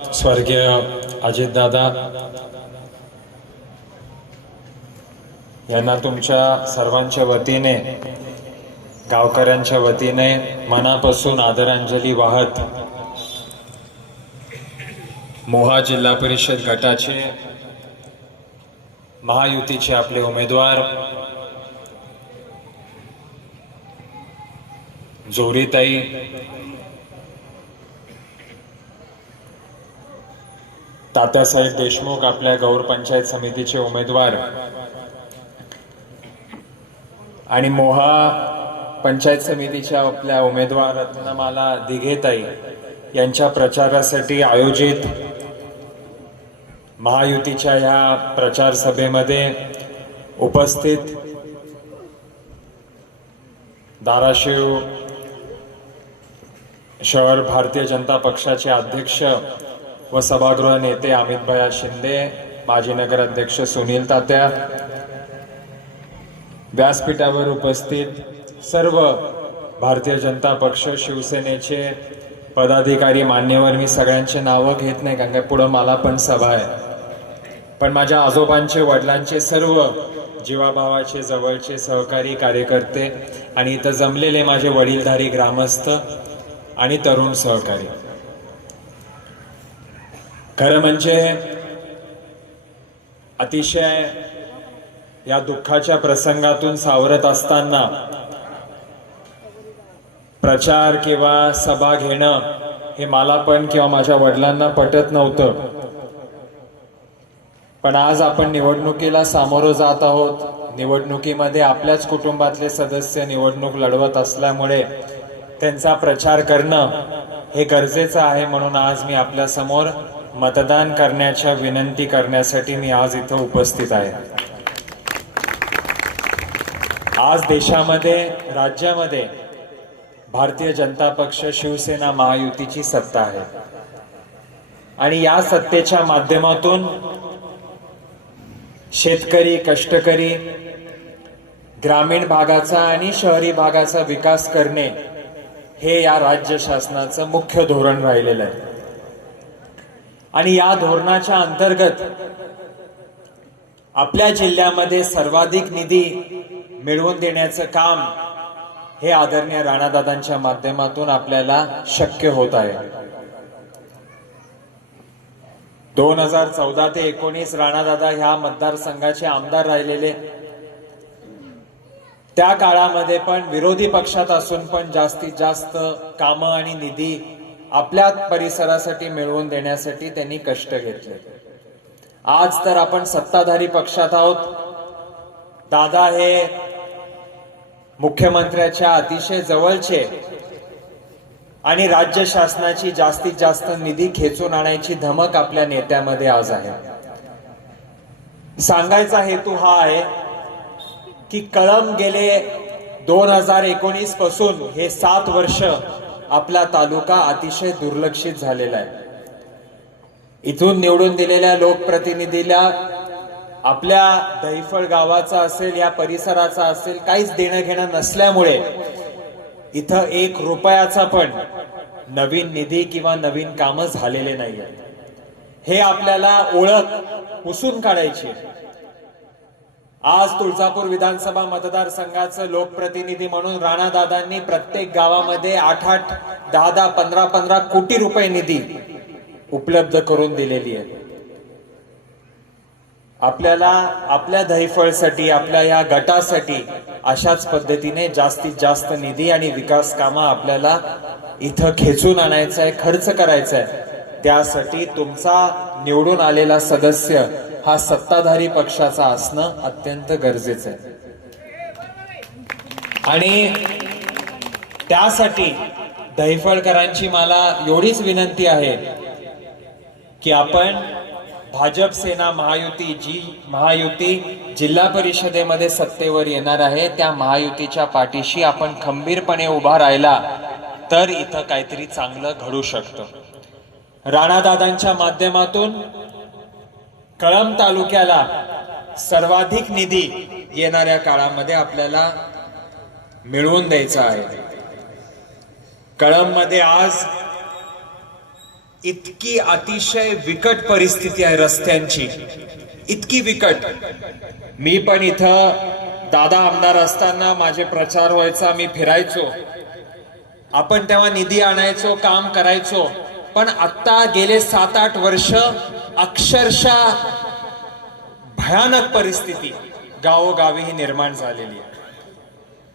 स्वर्गीय अजितदादा यांना तुमच्या सर्वांच्या वतीने गावकऱ्यांच्या वतीने मनापासून आदरांजली वाहत मोहा जिल्हा परिषद गटाचे महायुतीचे आपले उमेदवार जोरीताई तात्यासाहेब देशमुख आपल्या गौर पंचायत समितीचे उमेदवार. आणि मोहा पंचायत समितीच्या आपल्या उमेदवार रत्नमाला दिघेताई यांच्या प्रचारासाठी आयोजित महायुतीच्या ह्या प्रचार सभेमध्ये उपस्थित धाराशिव शहर भारतीय जनता पक्षाचे अध्यक्ष व सभागृह नेते अमितभया शिंदे माजी नगराध्यक्ष सुनील तात्या व्यासपीठावर उपस्थित सर्व भारतीय जनता पक्ष शिवसेनेचे पदाधिकारी मान्यवर मी सगळ्यांचे नावं घेत नाही कारण काय पुढं मला पण सभा आहे. पण माझ्या आजोबांचे वडिलांचे सर्व जीवाभावाचे जवळचे सहकारी कार्यकर्ते आणि इथं जमलेले माझे वडीलधारी ग्रामस्थ आणि तरुण सहकारी. खरं म्हणजे अतिशय या दुःखाच्या प्रसंगातून सावरत असताना प्रचार किंवा सभा घेणं हे मला पण किंवा माझ्या वडिलांना पटत नव्हतं. पण आज आपण निवडणुकीला सामोरं जात आहोत. निवडणुकीमध्ये आपल्याच कुटुंबातले सदस्य निवडणूक लढवत असल्यामुळे त्यांचा प्रचार करणं हे गरजेचं आहे म्हणून आज मी आपल्यासमोर मतदान करण्याच्या विनंती करण्यासाठी मी आज इथं उपस्थित आहे. आज देशामध्ये राज्यामध्ये भारतीय जनता पक्ष शिवसेना महायुतीची सत्ता आहे. आणि या सत्तेच्या माध्यमातून शेतकरी कष्टकरी ग्रामीण भागाचा आणि शहरी भागाचा विकास करणे हे या राज्य शासनाचं मुख्य धोरण राहिलेलं आहे. आणि या धोरणाच्या अंतर्गत आपल्या जिल्ह्यामध्ये सर्वाधिक निधी मिळवून देण्याचं काम हे आदरणीय राणादादांच्या माध्यमातून आपल्याला शक्य होत आहे. दोन हजार चौदा ते एकोणीस राणादादा ह्या मतदारसंघाचे आमदार राहिलेले. त्या काळामध्ये पण विरोधी पक्षात असून पण जास्तीत जास्त कामं आणि निधी आपल्या परिसरासाठी मिळवून देण्यासाठी त्यांनी कष्ट घेतले. आज तर आपण सत्ताधारी पक्षात आहोत. दादा हे मुख्यमंत्र्याच्या अतिशय जवळचे आणि राज्य शासनाची जास्तीत जास्त निधी खेचून आणायची धमक आपल्या नेत्यामध्ये आज आहे. सांगायचा हेतू हा आहे की कळम गेले दोन हजार एकोणीसपासून हे सात वर्ष आपला तालुका अतिशय दुर्लक्षित झालेला आहे इथून निवडून दिलेल्या लोकप्रतिनिधीला आपल्या दहिफळ गावाचा असेल या परिसराचा असेल काहीच देणं घेणं नसल्यामुळे इथं एक रुपयाचा पण नवीन निधी किंवा नवीन कामं झालेले नाही हे आपल्याला ओळख पुसून काढायची आहे. आज तुळजापूर विधानसभा मतदारसंघाचं लोकप्रतिनिधी म्हणून राणादादांनी प्रत्येक गावामध्ये आठ आठ दहा दहा पंधरा पंधरा कोटी रुपये निधी उपलब्ध करून दिलेली आहे. आपल्याला आपल्या दहीफळसाठी आपल्या या गटासाठी अशाच पद्धतीने जास्तीत जास्त निधी आणि विकास कामं आपल्याला इथं खेचून आणायचं आहे खर्च करायचा आहे त्यासाठी तुमचा निवडून आलेला सदस्य हा सत्ताधारी पक्षाचा असणं अत्यंत गरजेचं आहे. आणि त्यासाठी दहिफळकरांची मला एवढीच विनंती आहे की आपण भाजप सेना महायुती जी महायुती जिल्हा परिषदेमध्ये सत्तेवर येणार आहे त्या महायुतीच्या पाठीशी आपण खंबीरपणे उभा राहिला तर इथं काहीतरी चांगलं घडू शकतं. राणादादांच्या माध्यमातून कळंब तालुक्याला सर्वाधिक निधी येणाऱ्या काळामध्ये आपल्याला मिळवून द्यायचा आहे. कळंबमध्ये आज इतकी अतिशय विकट परिस्थिती आहे रस्त्यांची. इतकी विकट. मी पण इथं दादा आमदार असताना माझे प्रचार व्हायचा मी फिरायचो. आपण तेव्हा निधी आणायचो काम करायचो. पण आत्ता गेले सात आठ वर्ष अक्षरशः भयानक परिस्थिती गावोगावी ही निर्माण झालेली आहे.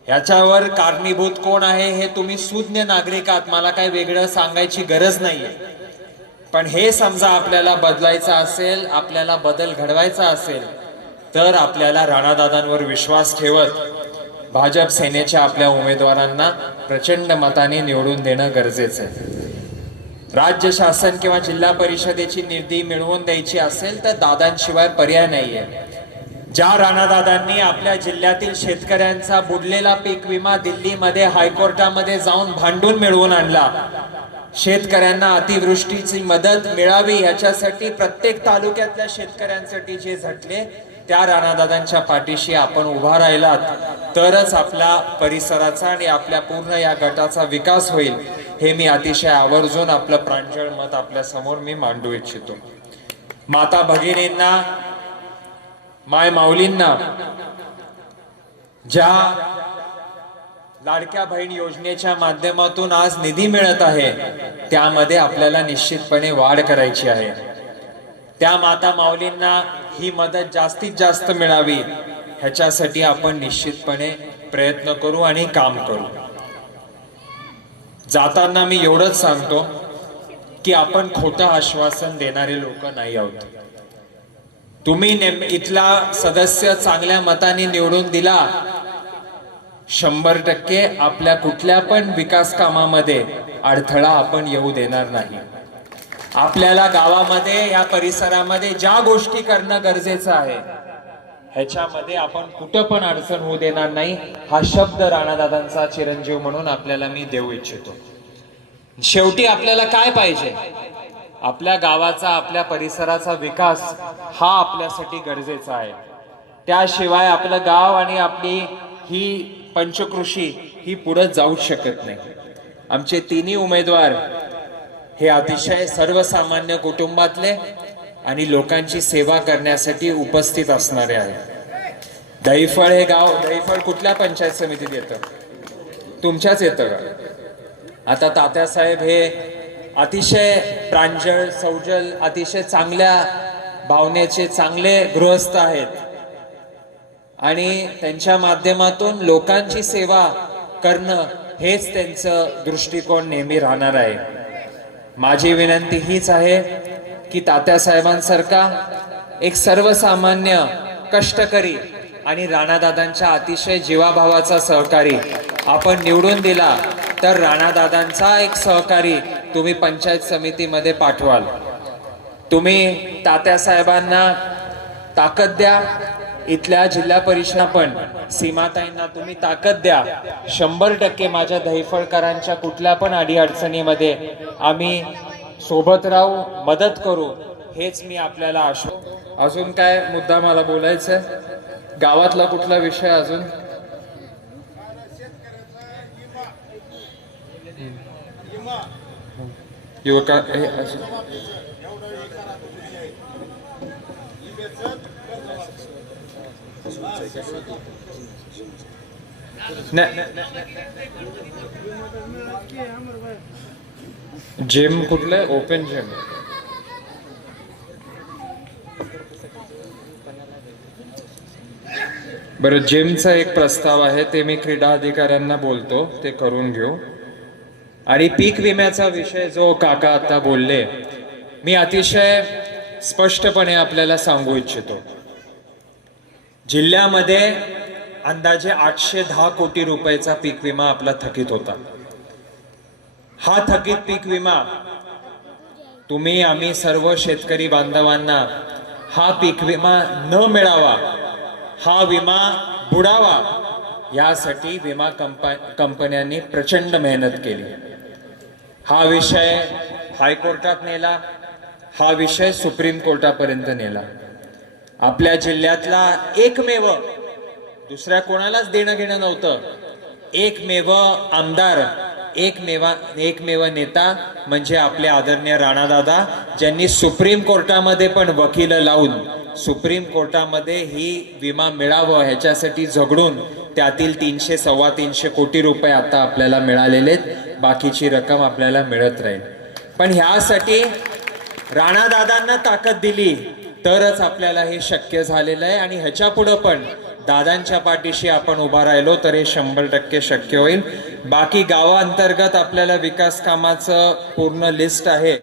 ह्याच्यावर कारणीभूत कोण आहे हे तुम्ही सुज्ञ नागरिक आहात. मला काही वेगळं सांगायची गरज नाही आहे पण हे समजा आपल्याला बदलायचं असेल आपल्याला बदल घडवायचा असेल तर आपल्याला राणादादांवर विश्वास ठेवत भाजप सेनेच्या आपल्या उमेदवारांना प्रचंड मताने निवडून देणं गरजेचं आहे. राज्य शासन किंवा जिल्हा परिषदेची निधी मिळवून द्यायची असेल तर दादांशिवाय पर्याय नाहीये. ज्या राणादादांनी आपल्या जिल्ह्यातील शेतकऱ्यांचा बुडलेला पीक विमा दिल्लीमध्ये हायकोर्टामध्ये जाऊन भांडून मिळवून आणला शेतकऱ्यांना अतिवृष्टीची मदत मिळावी याच्यासाठी प्रत्येक तालुक्यातल्या शेतकऱ्यांसाठी जे झटले त्या राणादादांच्या पाठीशी आपण उभा राहिलात. तरच आपल्या परिसराचा आणि आपल्या पूर्ण या गटाचा विकास होईल. हे मी अतिशय आवर्जून आपलं प्रांजळ मत आपल्यासमोर मी मांडू इच्छितो. माता भगिनींना माय माऊलींना ज्या लाडक्या बहीण योजनेच्या माध्यमातून आज निधी मिळत आहे त्यामध्ये आपल्याला निश्चितपणे वाढ करायची आहे. त्या माता माऊलींना ही मदत जास्तीत जास्त मिळावी ह्याच्यासाठी आपण निश्चितपणे प्रयत्न करू आणि काम करू. जाताना मी एवढंच सांगतो की आपण खोटं आश्वासन देणारे लोक नाही आहोत. तुम्ही नेम इथला सदस्य चांगल्या मताने निवडून दिला शंभर टक्के आपल्या कुठल्या पण विकास कामामध्ये अडथळा आपण येऊ देणार नाही. आपल्याला गावामध्ये या परिसरामध्ये ज्या गोष्टी करणं गरजेचं आहे ह्याच्यामध्ये आपण कुठं पण अडचण होऊ देणार नाही. हा शब्द राणादादांचा चिरंजीव म्हणून आपल्याला मी देऊ इच्छितो. शेवटी आपल्याला काय पाहिजे? आपल्या गावाचा आपल्या परिसराचा विकास हा आपल्यासाठी गरजेचा आहे. त्याशिवाय आपलं गाव आणि आपली ही पंचकृषी ही पुढे जाऊ शकत नाही. आमचे तिन्ही उमेदवार हे अतिशय सर्वसामान्य कुटुंबातले आणि लोकांची सेवा करण्यासाठी उपस्थित असणारे आहे. दहीफळ हे गाव दहीफळ कुठल्या पंचायत समितीत येतं? तुमच्याच येतं का? आता तात्यासाहेब हे अतिशय प्रांजळ सौजल अतिशय चांगल्या भावनेचे चांगले गृहस्थ आहेत. आणि त्यांच्या माध्यमातून लोकांची सेवा करणं हेच त्यांचं दृष्टिकोन नेहमी राहणार आहे. माझी विनंती हीच आहे की तात्यासाहेबांसारखा एक सर्वसामान्य कष्टकरी आणि राणादादांच्या अतिशय जीवाभावाचा सहकारी आपण निवडून दिला तर राणादादांचा एक सहकारी तुम्ही पंचायत समितीमध्ये पाठवाल. तुम्ही तात्यासाहेबांना ताकद द्या इथल्या जिल्हा परिषद पण सीमाताईंना तुम्ही ताकद द्या. शंभर टक्के माझ्या दहीफळकरांच्या कुठल्या पण अडीअडचणीमध्ये आम्ही सोबत राहू मदत करू हेच मी आपल्याला आशो अजून काय मुद्दा मला बोलायचा आहे? गावातला कुठला विषय अजून युवका हे नाही जिम कुठलं? ओपन जिम बरं जिमचा एक प्रस्ताव आहे ते मी क्रीडा अधिकाऱ्यांना बोलतो ते करून घेऊ. आणि पीक विम्याचा विषय जो काका आता बोलले मी अतिशय स्पष्टपणे आपल्याला सांगू इच्छितो. जिल्ह्यामध्ये अंदाजे आठशे दहा कोटी रुपयाचा पीक विमा आपला थकीत होता. हा थकीत पीक विमा. तुम्ही आम्ही सर्व शेतकरी बांधवांना हा पीक विमा न मिळावा हा विमा बुडावा यासाठी विमा कंपा कंपन्यांनी प्रचंड मेहनत केली. हा विषय हायकोर्टात नेला हा विषय सुप्रीम कोर्टापर्यंत नेला. आपल्या जिल्ह्यातला एकमेव दुसऱ्या कोणालाच देणं घेणं नव्हतं. एकमेव आमदार एकमेवा एकमेव नेता म्हणजे आपले आदरणीय राणादादा ज्यांनी सुप्रीम कोर्टामध्ये पण वकील लावून सुप्रीम कोर्टामध्ये ही विमा मिळावं ह्याच्यासाठी झगडून त्यातील तीनशे सव्वा तीनशे कोटी रुपये आता आपल्याला मिळालेले आहेत बाकीची रक्कम आपल्याला मिळत राहील. पण ह्यासाठी राणादादांना ताकद दिली तरच आपल्याला हे शक्य झालेलं आहे. आणि ह्याच्या पुढं पण दादांच्या पाठीशी आपण उभा राहिलो तर हे शंभर टक्के शक्य होईल. बाकी गावांतर्गत आपल्याला विकास कामाचं पूर्ण लिस्ट आहे.